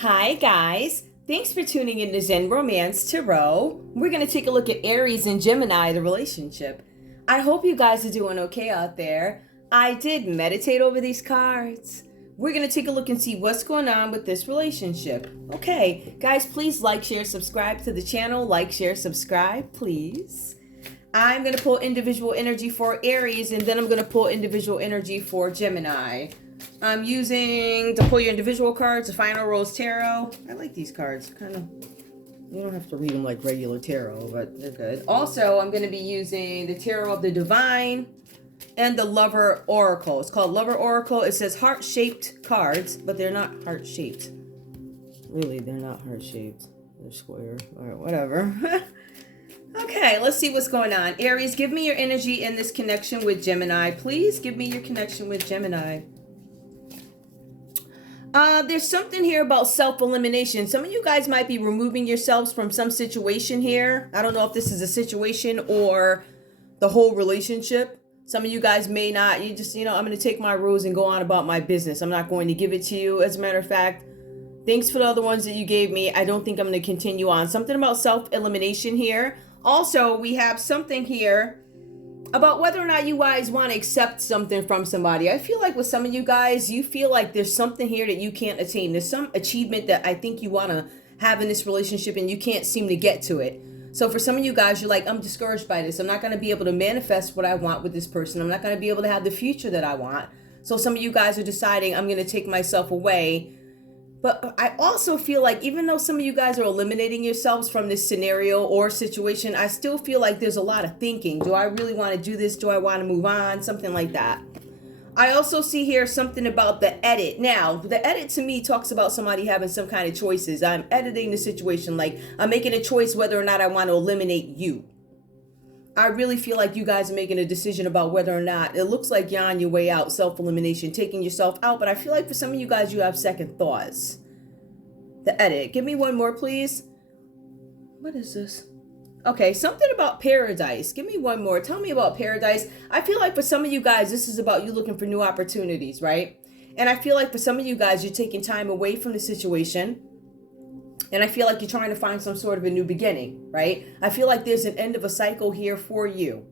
Hi, guys. Thanks for tuning in to Zen Romance Tarot. We're going to take a look at Aries and Gemini, the relationship. I hope you guys are doing okay out there. I did meditate over these cards. We're going to take a look and see what's going on with this relationship. Okay, guys, please like, share, subscribe to the channel. Like, share, subscribe, please. I'm going to pull individual energy for Aries, and then I'm going to pull individual energy for Gemini. I'm using to pull your individual cards, the Final Rose Tarot. I like these cards. Kind of, you don't have to read them like regular tarot, but they're good. Also, I'm going to be using the Tarot of the Divine and the Lover Oracle. It's called Lover Oracle. It says heart-shaped cards, but they're not heart-shaped. Really, they're not heart-shaped. They're square. All right, whatever. Okay, let's see what's going on. Aries, give me your energy in this connection with Gemini. Please give me your connection with Gemini. There's something here about self-elimination. Some of you guys might be removing yourselves from some situation here. I don't know if this is a situation or the whole relationship. Some of you guys may not. You just, I'm going to take my rose and go on about my business. I'm not going to give it to you. As a matter of fact, thanks for the other ones that you gave me. I don't think I'm going to continue on. Something about self-elimination here. Also, we have something here about whether or not you guys want to accept something from somebody. I feel like with some of you guys, you feel like there's something here that you can't attain. There's some achievement that I think you want to have in this relationship and you can't seem to get to it. So for some of you guys, you're like, I'm discouraged by this. I'm not going to be able to manifest what I want with this person. I'm not going to be able to have the future that I want. So some of you guys are deciding I'm going to take myself away. But I also feel like even though some of you guys are eliminating yourselves from this scenario or situation, I still feel like there's a lot of thinking. Do I really want to do this? Do I want to move on? Something like that. I also see here something about the edit. Now, the edit to me talks about somebody having some kind of choices. I'm editing the situation, like I'm making a choice whether or not I want to eliminate you. I really feel like you guys are making a decision about whether or not it looks like you're on your way out, self-elimination, taking yourself out. But I feel like for some of you guys, you have second thoughts. The edit. Give me one more, please. What is this? Okay, something about paradise. Give me one more. Tell me about paradise. I feel like for some of you guys, this is about you looking for new opportunities, right? And I feel like for some of you guys, you're taking time away from the situation. And I feel like you're trying to find some sort of a new beginning, right? I feel like there's an end of a cycle here for you.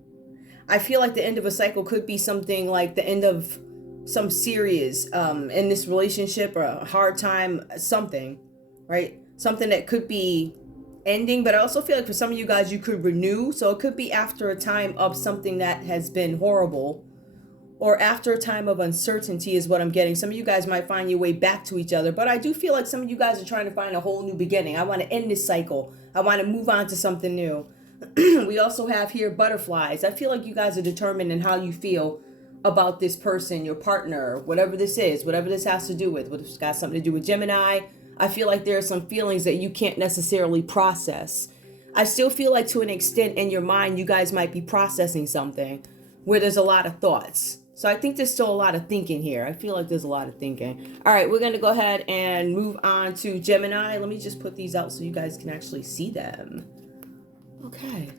I feel like the end of a cycle could be something like the end of some serious in this relationship or a hard time, something, right? Something that could be ending, but I also feel like for some of you guys, you could renew. So it could be after a time of something that has been horrible, or after a time of uncertainty is what I'm getting. Some of you guys might find your way back to each other, but I do feel like some of you guys are trying to find a whole new beginning. I want to end this cycle. I want to move on to something new. We also have here butterflies. I feel like you guys are determined in how you feel about this person, your partner, whatever this is, whatever this has to do with. What if it's got something to do with Gemini? I feel like there are some feelings that you can't necessarily process. I still feel like to an extent in your mind, you guys might be processing something where there's a lot of thoughts. So I think there's still a lot of thinking here. I feel like there's a lot of thinking. All right, we're going to go ahead and move on to Gemini. Let me just put these out so you guys can actually see them. Okay.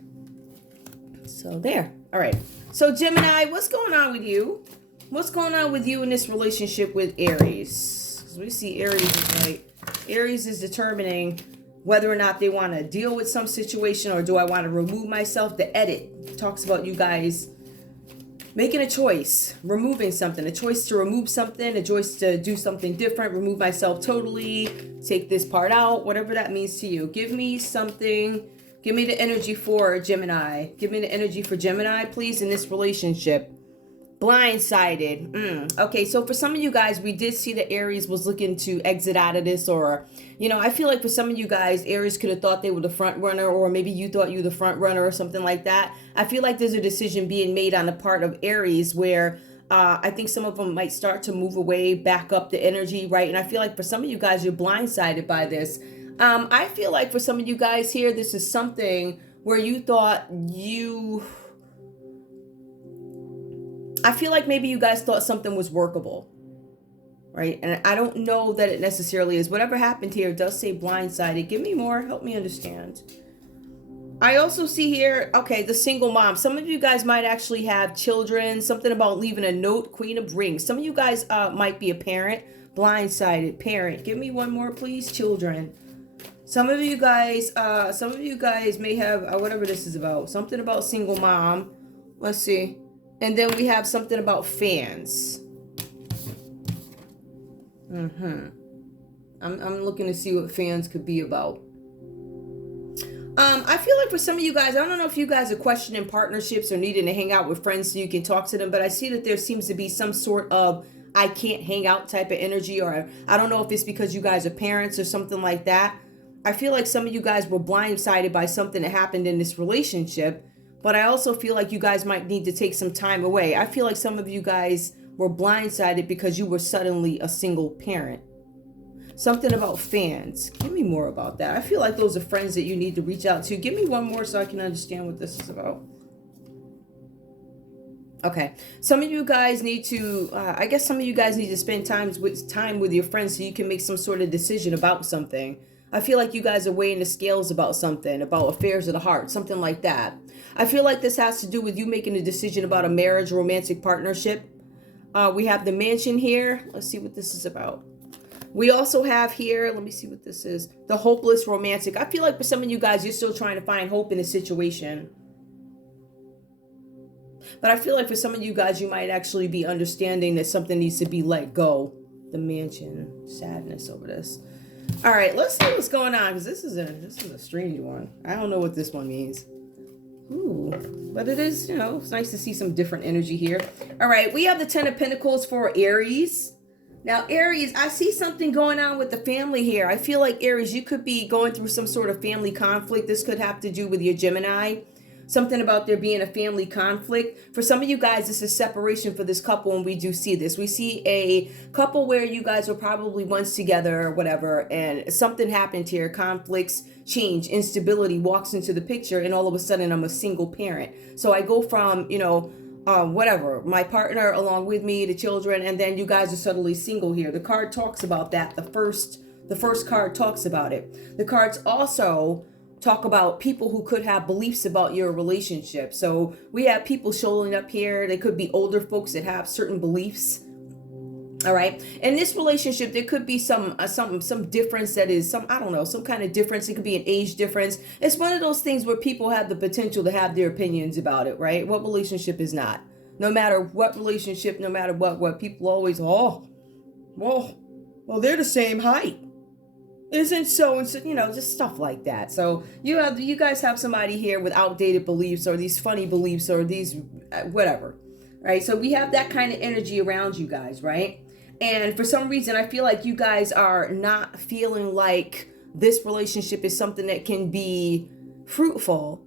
So there. All right. So Gemini, what's going on with you? What's going on with you in this relationship with Aries? Because we see Aries is determining whether or not they want to deal with some situation, or do I want to remove myself? The edit talks about you guys making a choice, removing something, a choice to remove something, a choice to do something different, remove myself totally, take this part out, whatever that means to you. Give me something. Give me the energy for Gemini. Give me the energy for Gemini, please, in this relationship. Blindsided. Okay, so for some of you guys, we did see that Aries was looking to exit out of this, or, I feel like for some of you guys, Aries could have thought they were the front runner, or maybe you thought you were the front runner or something like that. I feel like there's a decision being made on the part of Aries where I think some of them might start to move away, back up the energy, right? And I feel like for some of you guys, you're blindsided by this. I feel like for some of you guys here, this is something where you thought I feel like maybe you guys thought something was workable, right? And I don't know that it necessarily is. Whatever happened here does say blindsided. Give me more. Help me understand. I also see here, okay, the single mom. Some of you guys might actually have children. Something about leaving a note, Queen of Rings. Some of you guys might be a parent. blindsided, parent. Give me one more, please. Children. Some of you guys may have, whatever this is about, something about single mom. Let's see. And then we have something about fans. I'm looking to see what fans could be about. I feel like for some of you guys, I don't know if you guys are questioning partnerships or needing to hang out with friends so you can talk to them, but I see that there seems to be some sort of I can't hang out type of energy, or I don't know if it's because you guys are parents or something like that. I feel like some of you guys were blindsided by something that happened in this relationship, but I also feel like you guys might need to take some time away. I feel like some of you guys were blindsided because you were suddenly a single parent. Something about fans. Give me more about that. I feel like those are friends that you need to reach out to. Give me one more so I can understand what this is about. Okay. Some of you guys need to, I guess some of you guys need to spend time with your friends so you can make some sort of decision about something. I feel like you guys are weighing the scales about something, about affairs of the heart, something like that. I feel like this has to do with you making a decision about a marriage, romantic partnership. We have the mansion here. Let's see what this is about. We also have here, let me see what this is, the hopeless romantic. I feel like for some of you guys, you're still trying to find hope in a situation. But I feel like for some of you guys, you might actually be understanding that something needs to be let go. The mansion, sadness over this. All right, let's see what's going on, because this is a strange one. I don't know what this one means. Ooh, but it is, it's nice to see some different energy here. All right, we have the 10 of Pentacles for Aries. Now, Aries, I see something going on with the family here. I feel like, Aries, you could be going through some sort of family conflict. This could have to do with your Gemini. Something about there being a family conflict. For some of you guys, this is separation for this couple, and we do see this. We see a couple where you guys were probably once together or whatever, and something happened here. Conflicts, change, instability walks into the picture, and all of a sudden, I'm a single parent. So I go from, whatever, my partner along with me, the children, and then you guys are suddenly single here. The card talks about that. The first card talks about it. The cards also talk about people who could have beliefs about your relationship. So we have people showing up here. They could be older folks that have certain beliefs. All right. In this relationship, there could be some difference that is some kind of difference. It could be an age difference. It's one of those things where people have the potential to have their opinions about it, right? What relationship is not? No matter what relationship, no matter what people always, well, they're the same height. Isn't so and so, just stuff like that. So you guys have somebody here with outdated beliefs or these funny beliefs or these whatever, right? So we have that kind of energy around you guys, right? And for some reason, I feel like you guys are not feeling like this relationship is something that can be fruitful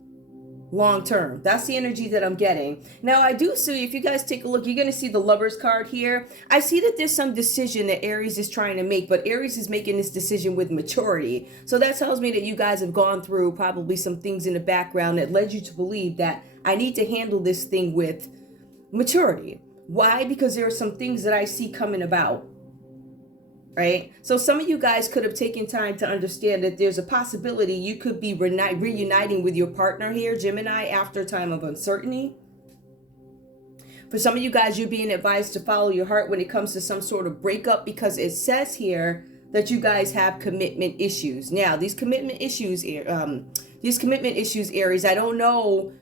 long term. That's the energy that I'm getting. Now, I do see, if you guys take a look, you're going to see the Lovers card here. I see that there's some decision that Aries is trying to make, but Aries is making this decision with maturity. So that tells me that you guys have gone through probably some things in the background that led you to believe that I need to handle this thing with maturity. Why? Because there are some things that I see coming about. Right? So some of you guys could have taken time to understand that there's a possibility you could be reuniting with your partner here, Gemini, after a time of uncertainty. For some of you guys, you're being advised to follow your heart when it comes to some sort of breakup, because it says here that you guys have commitment issues. Now, these commitment issues, Aries, I don't know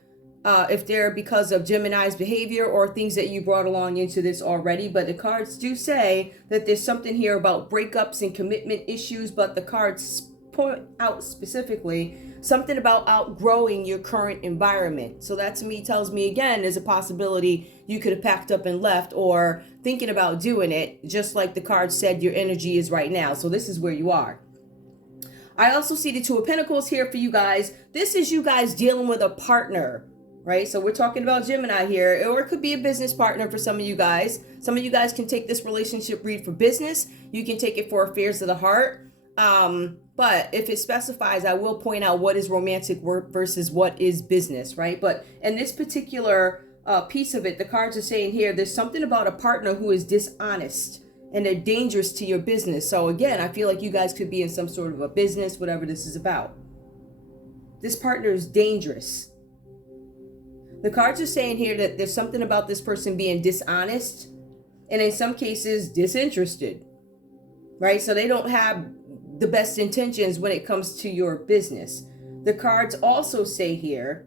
if they're because of Gemini's behavior or things that you brought along into this already, but the cards do say that there's something here about breakups and commitment issues, but the cards point out specifically something about outgrowing your current environment. So that to me tells me, again, there's a possibility you could have packed up and left, or thinking about doing it, just like the card said your energy is right now. So this is where you are. I also see the Two of Pentacles here for you guys. This is you guys dealing with a partner. Right? So we're talking about Gemini here, or it could be a business partner for some of you guys. Some of you guys can take this relationship read for business. You can take it for affairs of the heart. But if it specifies, I will point out what is romantic work versus what is business, right? But in this particular piece of it, the cards are saying here, there's something about a partner who is dishonest and they're dangerous to your business. So again, I feel like you guys could be in some sort of a business, whatever this is about. This partner is dangerous. The cards are saying here that there's something about this person being dishonest and in some cases disinterested. right? So they don't have the best intentions when it comes to your business. The cards also say here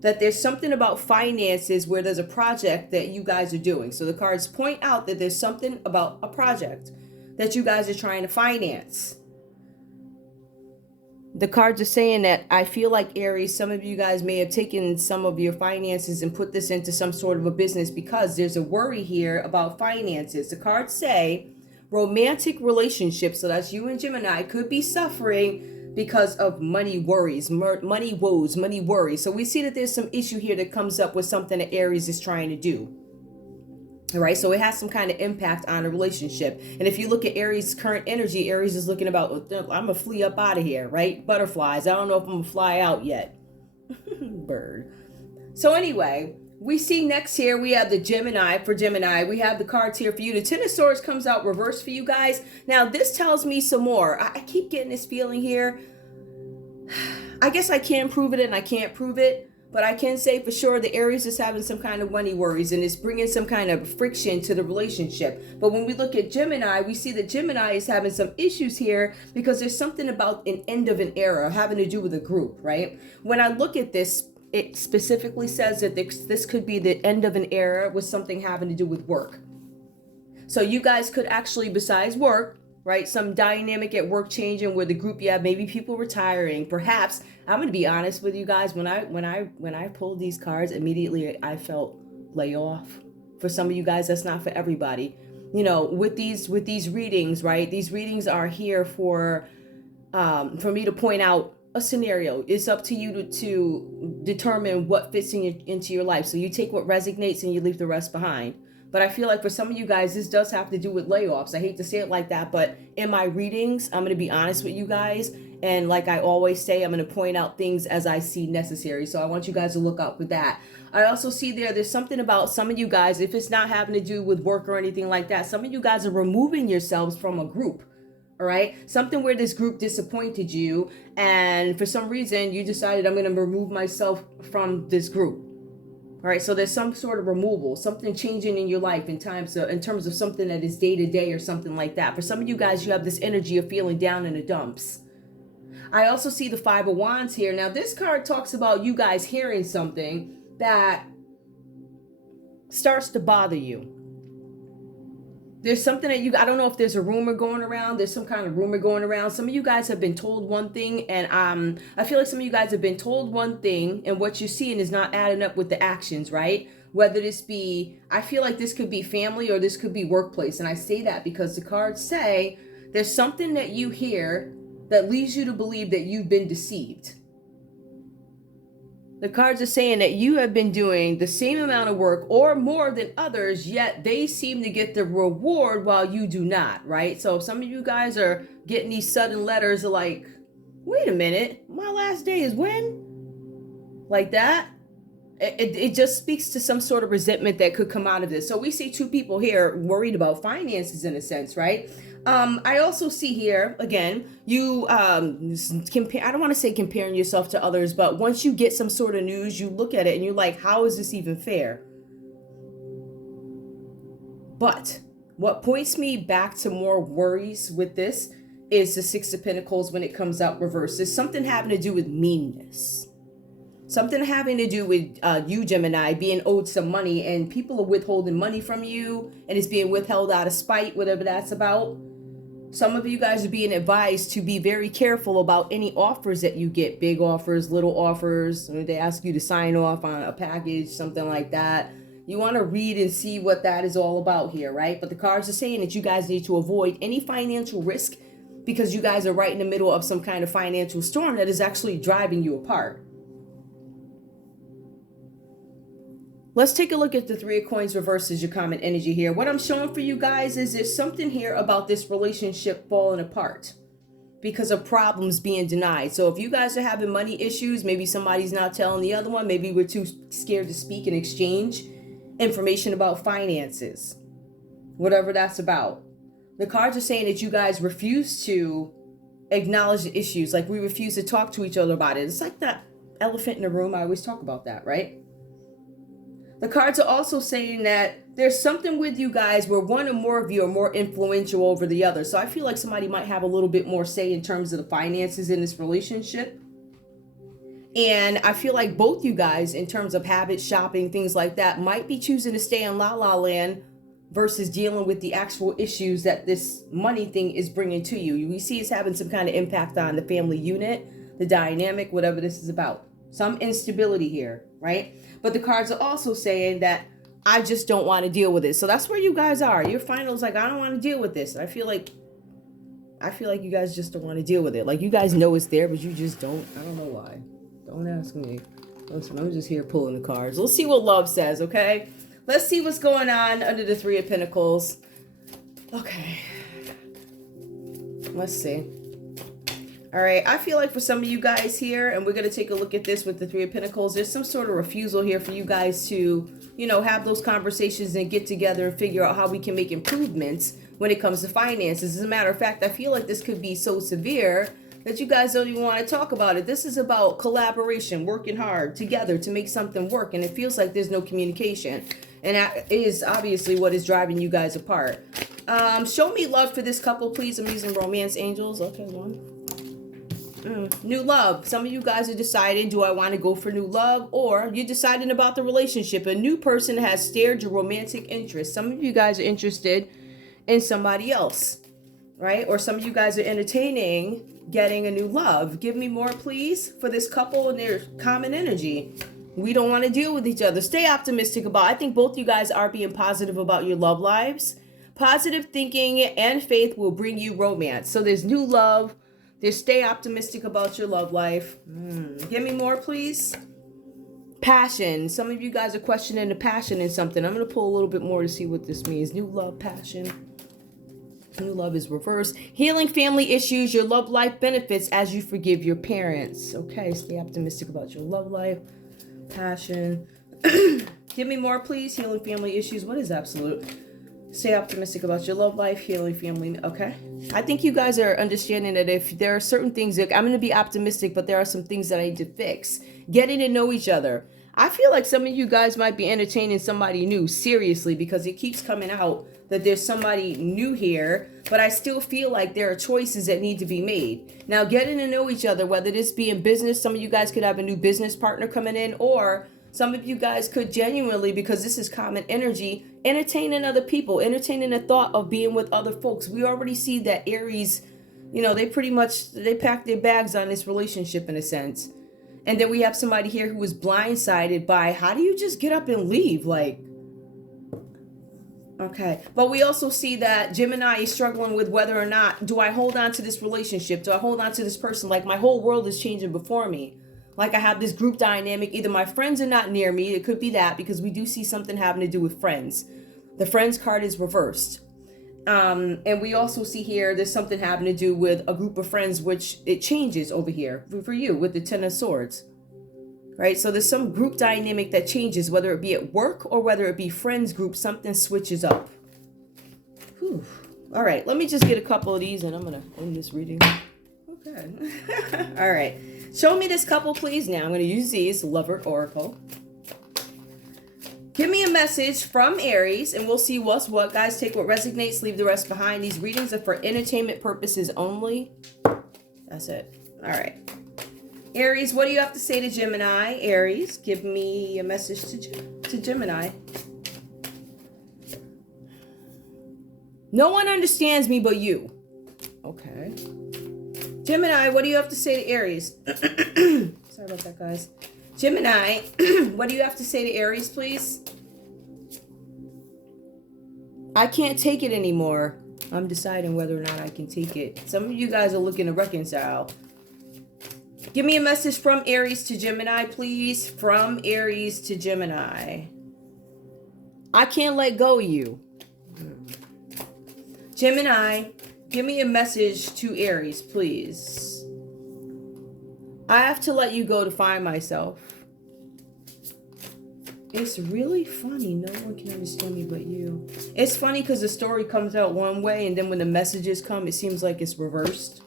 that there's something about finances where there's a project that you guys are doing. So the cards point out that there's something about a project that you guys are trying to finance. The cards are saying that I feel like, Aries, some of you guys may have taken some of your finances and put this into some sort of a business because there's a worry here about finances. The cards say romantic relationships, so that's you and Gemini, could be suffering because of money worries, money woes, money worries. So we see that there's some issue here that comes up with something that Aries is trying to do. All right, so it has some kind of impact on a relationship. And if you look at Aries' current energy, Aries is looking about, I'm gonna flee up out of here, right? Butterflies. I don't know if I'm gonna fly out yet. Bird. So anyway, we see next here, we have the Gemini. For Gemini, we have the cards here for you. The Ten of Swords comes out reversed for you guys. Now, this tells me some more. I keep getting this feeling here. I guess I can prove it and I can't prove it. But I can say for sure the Aries is having some kind of money worries and it's bringing some kind of friction to the relationship. But when we look at Gemini, we see that Gemini is having some issues here because there's something about an end of an era having to do with a group, right? When I look at this, it specifically says that this could be the end of an era with something having to do with work. So you guys could actually, besides work, right, some dynamic at work changing where the group you have, maybe people retiring. Perhaps, I'm going to be honest with you guys, when I pulled these cards, immediately I felt layoff. For some of you guys, that's not for everybody. You know, with these readings, right? These readings are here for me to point out a scenario. It's up to you to determine what fits into your life. So you take what resonates and you leave the rest behind. But I feel like for some of you guys, this does have to do with layoffs. I hate to say it like that, but in my readings, I'm going to be honest with you guys. And like I always say, I'm going to point out things as I see necessary. So I want you guys to look out for that. I also see there's something about some of you guys, if it's not having to do with work or anything like that, some of you guys are removing yourselves from a group. All right. Something where this group disappointed you. And for some reason, you decided I'm going to remove myself from this group. All right, so there's some sort of removal, something changing in your life in terms of something that is day to day or something like that. For some of you guys, you have this energy of feeling down in the dumps. I also see the Five of Wands here. Now, this card talks about you guys hearing something that starts to bother you. There's something that I don't know if there's a rumor going around. There's some kind of rumor going around. Some of you guys have been told one thing, and I feel like some of you guys have been told one thing, and what you're seeing is not adding up with the actions, right? Whether this be, I feel like this could be family or this could be workplace. And I say that because the cards say there's something that you hear that leads you to believe that you've been deceived. The cards are saying that you have been doing the same amount of work or more than others, yet they seem to get the reward while you do not, right? So if some of you guys are getting these sudden letters like, wait a minute, my last day is when? Like that. It just speaks to some sort of resentment that could come out of this. So we see two people here worried about finances in a sense, right? I also see here, again, you compare, I don't want to say comparing yourself to others, but once you get some sort of news, you look at it and you're like, how is this even fair? But what points me back to more worries with this is the Six of Pentacles when it comes out reversed. There's something having to do with meanness. Something having to do with you, Gemini, being owed some money and people are withholding money from you and it's being withheld out of spite, whatever that's about. Some of you guys are being advised to be very careful about any offers that you get, big offers, little offers. They ask you to sign off on a package, something like that. You want to read and see what that is all about here, right? But the cards are saying that you guys need to avoid any financial risk because you guys are right in the middle of some kind of financial storm that is actually driving you apart. Let's take a look at the Three of Coins reverse as your common energy here. What I'm showing for you guys is there's something here about this relationship falling apart because of problems being denied. So if you guys are having money issues, maybe somebody's not telling the other one, maybe we're too scared to speak and exchange information about finances, whatever that's about. The cards are saying that you guys refuse to acknowledge the issues, like we refuse to talk to each other about it. It's like that elephant in the room. I always talk about that, right? The cards are also saying that there's something with you guys where one or more of you are more influential over the other. So I feel like somebody might have a little bit more say in terms of the finances in this relationship. And I feel like both you guys, in terms of habits, shopping, things like that, might be choosing to stay in la la land versus dealing with the actual issues that this money thing is bringing to you. We see it's having some kind of impact on the family unit, the dynamic, whatever this is about. Some instability here, right? But the cards are also saying that I just don't want to deal with it. So that's where you guys are. Your finals, like, I don't want to deal with this. I feel like you guys just don't want to deal with it. Like, you guys know it's there, but you just don't. I don't know why. Don't ask me. Listen, I'm just here pulling the cards. Let's see what love says, okay? Let's see what's going on under the Three of Pentacles. Okay. Let's see. All right, I feel like for some of you guys here, and we're going to take a look at this with the Three of Pentacles, there's some sort of refusal here for you guys to, you know, have those conversations and get together and figure out how we can make improvements when it comes to finances. As a matter of fact, I feel like this could be so severe that you guys don't even want to talk about it. This is about collaboration, working hard together to make something work, and it feels like there's no communication. And that is obviously what is driving you guys apart. Show me love for this couple, please. I'm using romance angels. Okay, one. New love. Some of you guys are deciding, do I want to go for new love? Or you're deciding about the relationship. A new person has stared your romantic interest. Some of you guys are interested in somebody else, right? Or some of you guys are entertaining getting a new love. Give me more, please, for this couple and their common energy. We don't want to deal with each other. Stay optimistic about it. I think both you guys are being positive about your love lives. Positive thinking and faith will bring you romance. So there's new love. There's stay optimistic about your love life. Give me more, please. Passion. Some of you guys are questioning the passion in something. I'm going to pull a little bit more to see what this means. New love, passion. New love is reversed. Healing family issues. Your love life benefits as you forgive your parents. Okay, stay optimistic about your love life. Passion. Give me more, please. Healing family issues. What is absolute? Stay optimistic about your love life, healing family. Okay. I think you guys are understanding that if there are certain things that I'm going to be optimistic, but there are some things that I need to fix. Getting to know each other. I feel like some of you guys might be entertaining somebody new, seriously, because it keeps coming out that there's somebody new here, but I still feel like there are choices that need to be made. Now, getting to know each other, whether this be in business, some of you guys could have a new business partner coming in, or some of you guys could genuinely, because this is common energy, entertaining other people, entertaining the thought of being with other folks. We already see that Aries, you know, they pack their bags on this relationship in a sense. And then we have somebody here who is blindsided by, how do you just get up and leave? Like, okay. But we also see that Gemini is struggling with whether or not, do I hold on to this relationship? Do I hold on to this person? Like, my whole world is changing before me. Like, I have this group dynamic. Either my friends are not near me. It could be that, because we do see something having to do with friends. The friends card is reversed. And we also see here there's something having to do with a group of friends, which it changes over here for you with the Ten of Swords. Right? So there's some group dynamic that changes, whether it be at work or whether it be friends group, something switches up. Whew. All right, let me just get a couple of these and I'm going to end this reading. Okay. All right. Show me this couple, please. Now I'm going to use these, Lover Oracle. Give me a message from Aries, and we'll see what's what. Guys, take what resonates, leave the rest behind. These readings are for entertainment purposes only. That's it. All right. Aries, what do you have to say to Gemini? Aries, give me a message to Gemini. No one understands me but you. Okay. Gemini, what do you have to say to Aries? Sorry about that, guys. Gemini, what do you have to say to Aries, please? I can't take it anymore. I'm deciding whether or not I can take it. Some of you guys are looking to reconcile. Give me a message from Aries to Gemini, please. From Aries to Gemini. I can't let go of you. Gemini, give me a message to Aries, please. I have to let you go to find myself. It's really funny. No one can understand me but you. It's funny because the story comes out one way, and then when the messages come, it seems like it's reversed.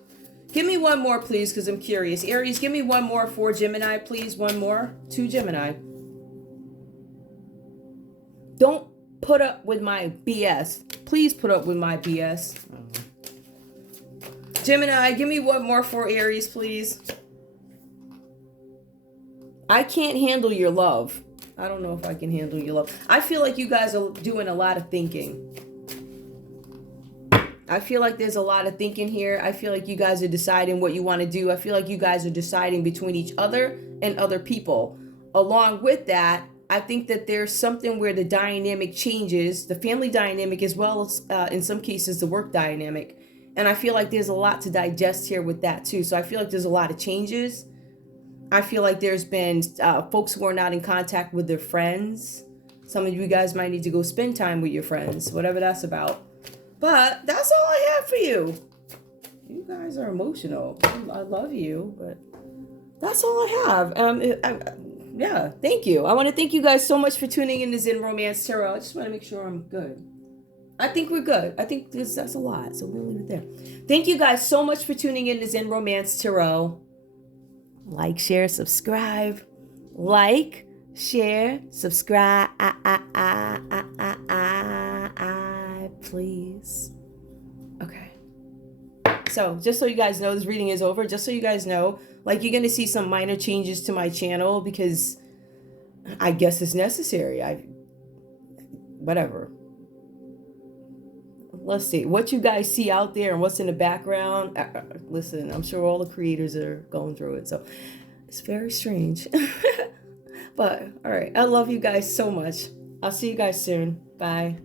Give me one more, please, because I'm curious. Aries, give me one more for Gemini, please. One more to Gemini. don't put up with my BS. Please put up with my BS. Gemini, give me one more for Aries, please. I can't handle your love. I don't know if I can handle your love. I feel like you guys are doing a lot of thinking. I feel like there's a lot of thinking here. I feel like you guys are deciding what you want to do. I feel like you guys are deciding between each other and other people. Along with that, I think that there's something where the dynamic changes, the family dynamic as well as in some cases the work dynamic. And I feel like there's a lot to digest here with that too. So I feel like there's a lot of changes. I feel like there's been folks who are not in contact with their friends. Some of you guys might need to go spend time with your friends, whatever that's about. But that's all I have for you. You guys are emotional. I love you, but that's all I have. Yeah, thank you. I want to thank you guys so much for tuning in to Zen Romance Tarot. I just want to make sure I'm good. I think we're good. I think that's a lot, so we'll leave it there. Thank you guys so much for tuning in to Zen Romance Tarot. Like, share, subscribe. Like, share, subscribe. Please. Okay. So, just so you guys know, this reading is over. Just so you guys know, like, you're going to see some minor changes to my channel because I guess it's necessary. Whatever. Let's see. What you guys see out there and what's in the background. Listen, I'm sure all the creators are going through it. So, it's very strange. But, all right. I love you guys so much. I'll see you guys soon. Bye.